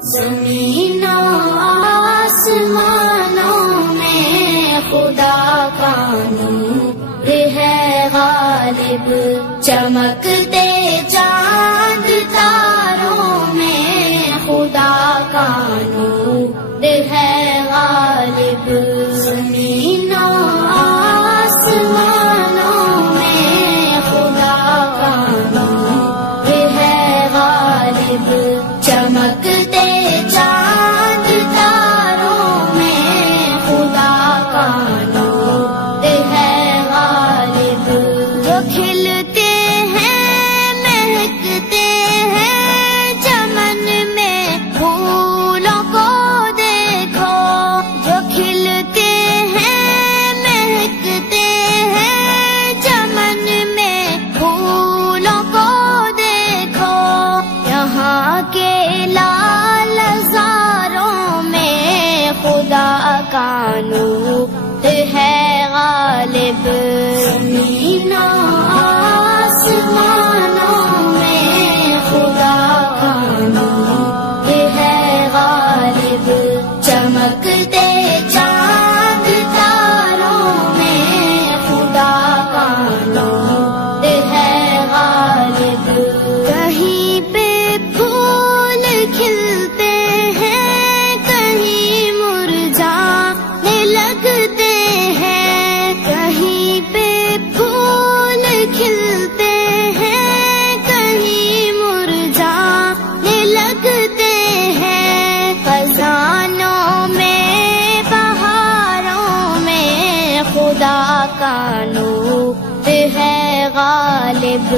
زمین و آسمانوں میں خدا کا نور ہے غالب، چمکتے چاند تاروں میں خدا کا نور ہے غالب، زمین و آسمانوں میں خدا کا نور ہے غالب، چمکتے چاند تاروں میں خدا کا نور ہے غالب، جو کھلتے ہیں مہکتے ہیں چمن میں پھولوں کو دیکھو، جو کھلتے ہیں مہکتے ہیں چمن میں پھولوں کو دیکھو، یہاں کے لال زاروں میں خدا کا نور ہے غالب، زمین و آسمانوں میں خدا کا نور ہے غالب، چمکتے چاند تاروں میں خدا کا نور ہے غالب، کہیں پہ پھول کھلتے ہیں کہیں مرجھانے لگتے ہیں، کہیں پہ پھول کھلتے ہیں کہیں مرجھانے لگتے ہیں، خزانوں میں بہاروں میں خدا کا نور ہے غالب،